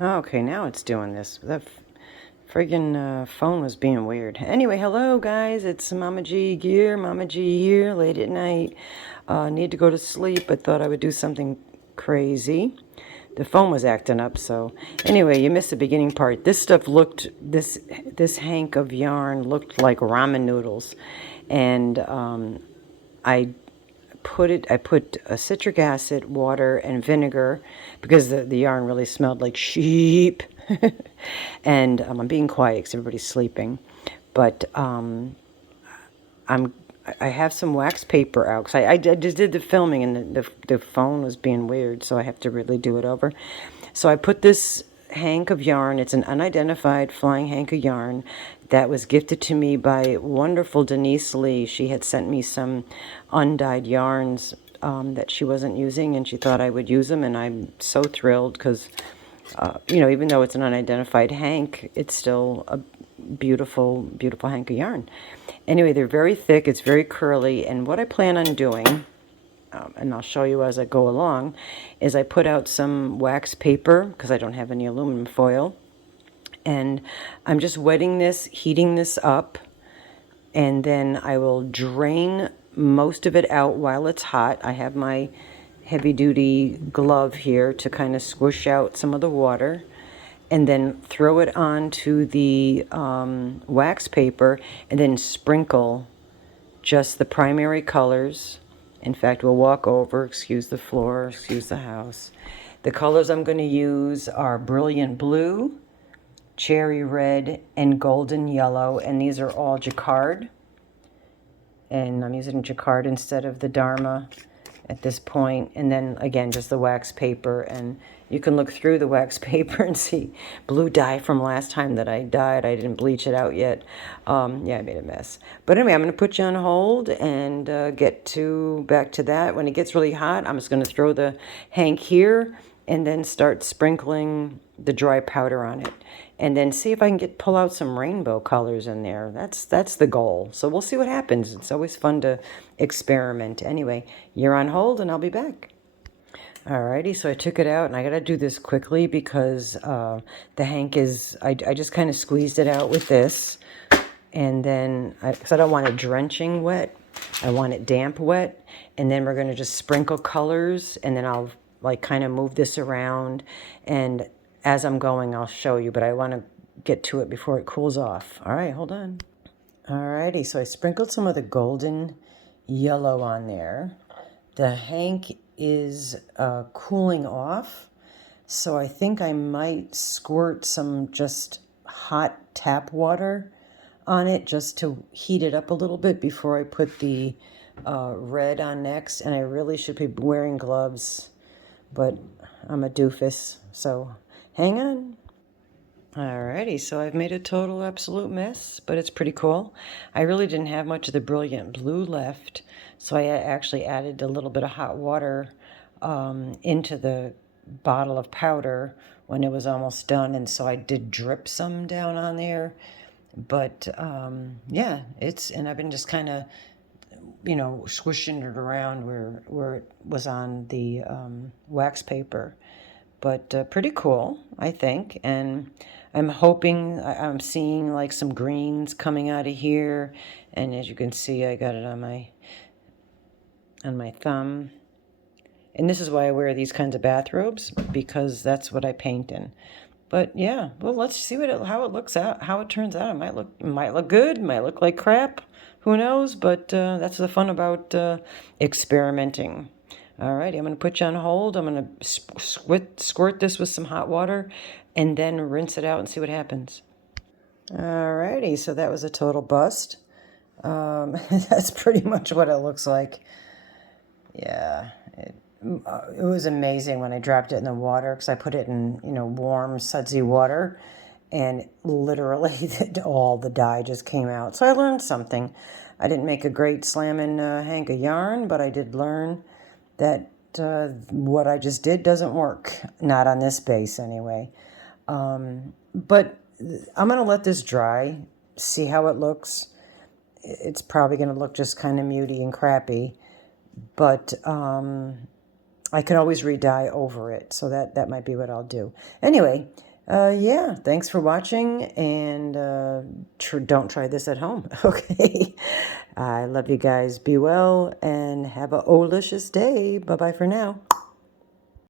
Okay, now it's doing this. That friggin' phone was being weird. Anyway, hello guys, it's Mama G here, Mama G here, late at night. Need to go to sleep, but thought I would do something crazy. The phone was acting up, so anyway, you missed the beginning part. This stuff looked, this hank of yarn looked like ramen noodles, and I put a citric acid, water, and vinegar because the yarn really smelled like sheep. And I'm being quiet because everybody's sleeping. But I have some wax paper out because I just did the filming and the phone was being weird, so I have to really do it over. So I put this hank of yarn. It's an unidentified flying hank of yarn that was gifted to me by wonderful Denise Lee. She had sent me some undyed yarns that she wasn't using, and she thought I would use them, and I'm so thrilled because, even though it's an unidentified hank, it's still a beautiful, beautiful hank of yarn. Anyway, they're very thick, it's very curly, and what I plan on doing, and I'll show you as I go along, is I put out some wax paper because I don't have any aluminum foil, and I'm just wetting this, heating this up, and then I will drain most of it out while it's hot. I have my heavy-duty glove here to kind of squish out some of the water, and then throw it onto the wax paper, and then sprinkle just the primary colors. In fact, we'll walk over, excuse the floor, excuse the house. The colors I'm going to use are brilliant blue, cherry red, and golden yellow, and these are all jacquard. And I'm using jacquard instead of the Dharma at this point. And then again, just the wax paper, and you can look through the wax paper and see blue dye from last time that I dyed. I didn't bleach it out yet. Yeah, I made a mess. But anyway, I'm going to put you on hold and back to that. When it gets really hot, I'm just going to throw the hank here and then start sprinkling the dry powder on it. And then see if I can pull out some rainbow colors in there. That's the goal. So we'll see what happens. It's always fun to experiment. Anyway, you're on hold and I'll be back. Alrighty, so I took it out, and I gotta do this quickly because the hank is, I just kind of squeezed it out with this, and then, because I don't want it drenching wet, I want it damp wet, and then we're gonna just sprinkle colors, and then I'll like kind of move this around, and as I'm going, I'll show you, but I want to get to it before it cools off. All right, hold on. Alrighty, so I sprinkled some of the golden yellow on there. The hank is cooling off, so I think I might squirt some just hot tap water on it just to heat it up a little bit before I put the red on next. And I really should be wearing gloves, but I'm a doofus, so hang on. Alrighty, so I've made a total absolute mess, but it's pretty cool. I really didn't have much of the brilliant blue left, so I actually added a little bit of hot water into the bottle of powder when it was almost done, and so I did drip some down on there. But yeah, and I've been just kind of, squishing it around where it was on the wax paper. But pretty cool, I think. And I'm hoping, I'm seeing like some greens coming out of here. And as you can see, I got it on my thumb. And this is why I wear these kinds of bathrobes, because that's what I paint in. But yeah, well, let's see how it looks out, how it turns out. It might look good, might look like crap. Who knows? But that's the fun about experimenting. All right, I'm going to put you on hold. I'm going to squirt this with some hot water and then rinse it out and see what happens. All righty, so that was a total bust. That's pretty much what it looks like. Yeah, it was amazing when I dropped it in the water because I put it in, warm, sudsy water, and literally all the dye just came out. So I learned something. I didn't make a great slamming hank of yarn, but I did learn that what I just did doesn't work. Not on this base anyway. But I'm going to let this dry, see how it looks. It's probably going to look just kind of muty and crappy, but I can always re-dye over it, so that might be what I'll do. Anyway, Yeah, thanks for watching, and don't try this at home, okay? I love you guys. Be well, and have a olicious day. Bye-bye for now.